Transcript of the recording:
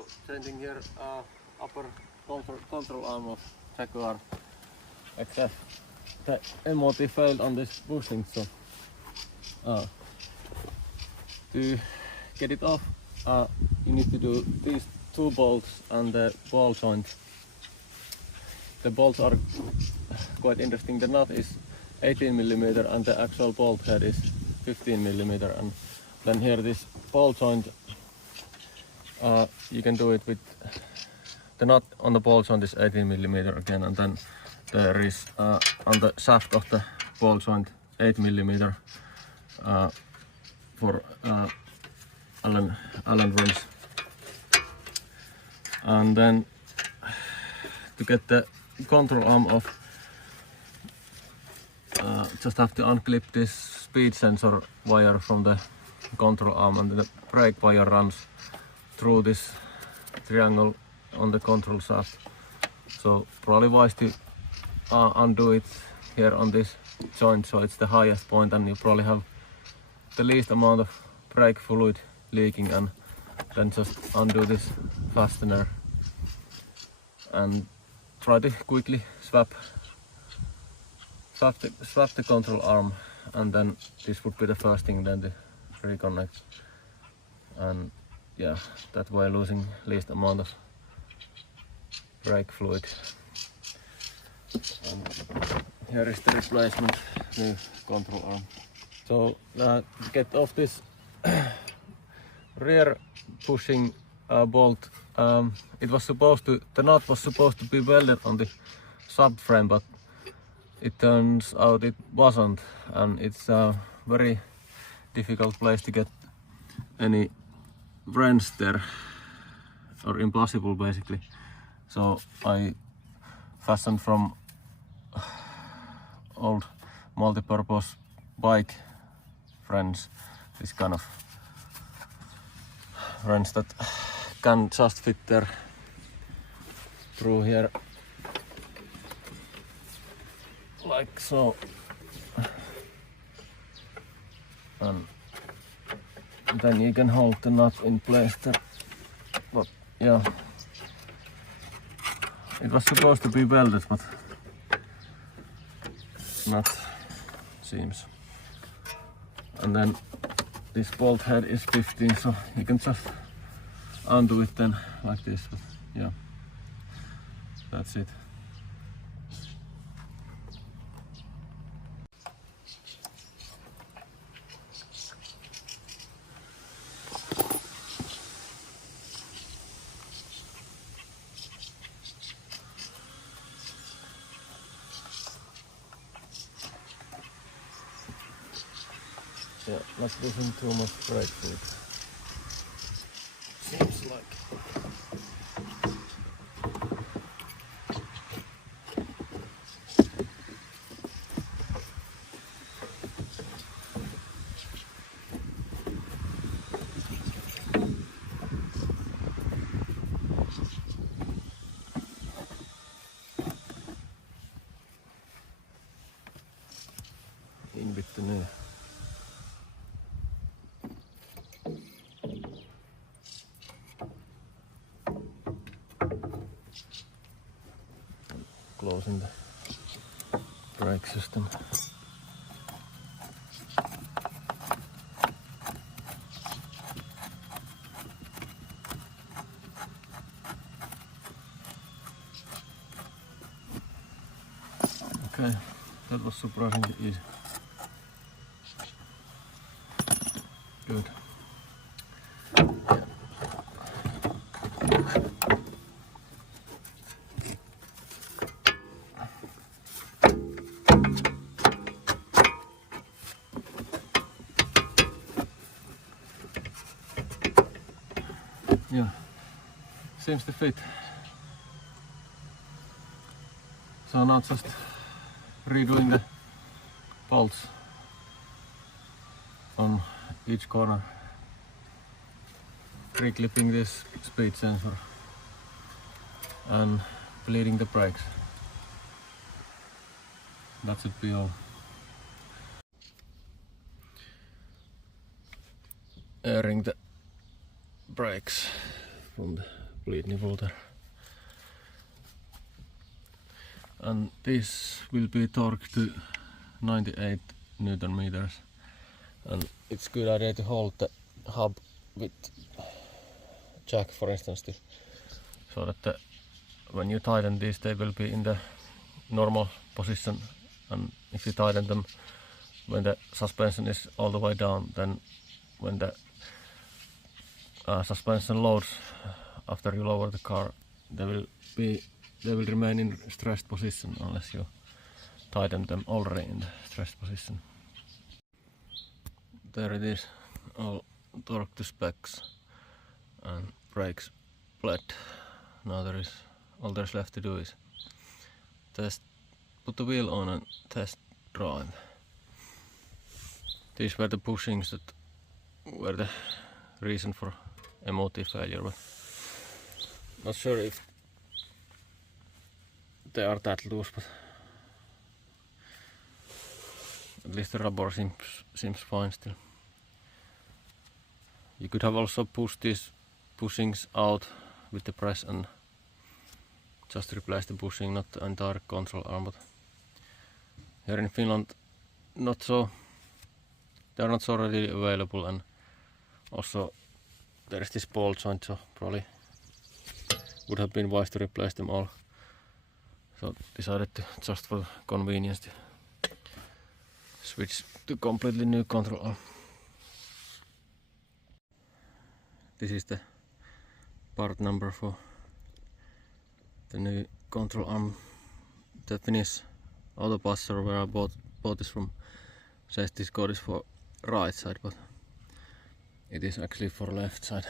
So changing here upper control arm of Jaguar XF. The MOT failed on this bushing, so to get it off you need to do these two bolts and the ball joint. The bolts are quite interesting. The nut is 18mm and the actual bolt head is 15mm, and then here this ball joint, you can do it with the nut on the ball joint is 18mm again, and then there is on the shaft of the ball joint 8mm for Allen wrench. And then to get the control arm off, just have to unclip this speed sensor wire from the control arm, and the brake wire runs through this triangle on the control shaft. So probably wise to undo it here on this joint, so it's the highest point and you probably have the least amount of brake fluid leaking, and then just undo this fastener and try to quickly swap the control arm, and then this would be the first thing then to reconnect, and yeah, that way losing least amount of brake fluid. And here is the replacement new control arm. So to get off this rear pushing bolt, the nut was supposed to be welded on the subframe, but it turns out it wasn't, and it's a very difficult place to get any wrench there, or impossible basically. So I fashioned from old multi-purpose bike wrench this kind of wrench that can just fit there through here like so, and then you can hold the nut in place there. But yeah, it was supposed to be welded, but not seems. And then this bolt head is 15, so you can just undo it then like this. But yeah, that's it. Yeah, not losing too much brake fluid. Seems like. In between. Closing the brake system. Okay, that was surprisingly easy. Good. Yeah, seems to fit. So now just redoing the bolts on each corner, re-clipping this speed sensor and bleeding the brakes. That should be all. Airing the brakes from the bleed nipple there. And this will be torqued to 98 Newton meters. And it's good idea to hold the hub with jack, for instance, so that when you tighten these, they will be in the normal position. And if you tighten them when the suspension is all the way down, then when the suspension loads after you lower the car, they will remain in stressed position unless you tighten them already in the stressed position. There it is, all torque to specs and brakes bled. Now all there's left to do is put the wheel on and test drive. These were the bushings that were the reason for MOT failure, but not sure if they are that loose, but at least the rubber seems fine still. You could have also pushed these bushings out with the press and just replace the bushing, not the entire control arm. But here in Finland, they are not so readily available, and also there is this ball joint, so probably would have been wise to replace them all. So decided to, just for convenience, to switch to completely new control arm. This is the part number for the new control arm. The Finnish auto passer where I bought this from says this code is for right side, but it is actually for left side.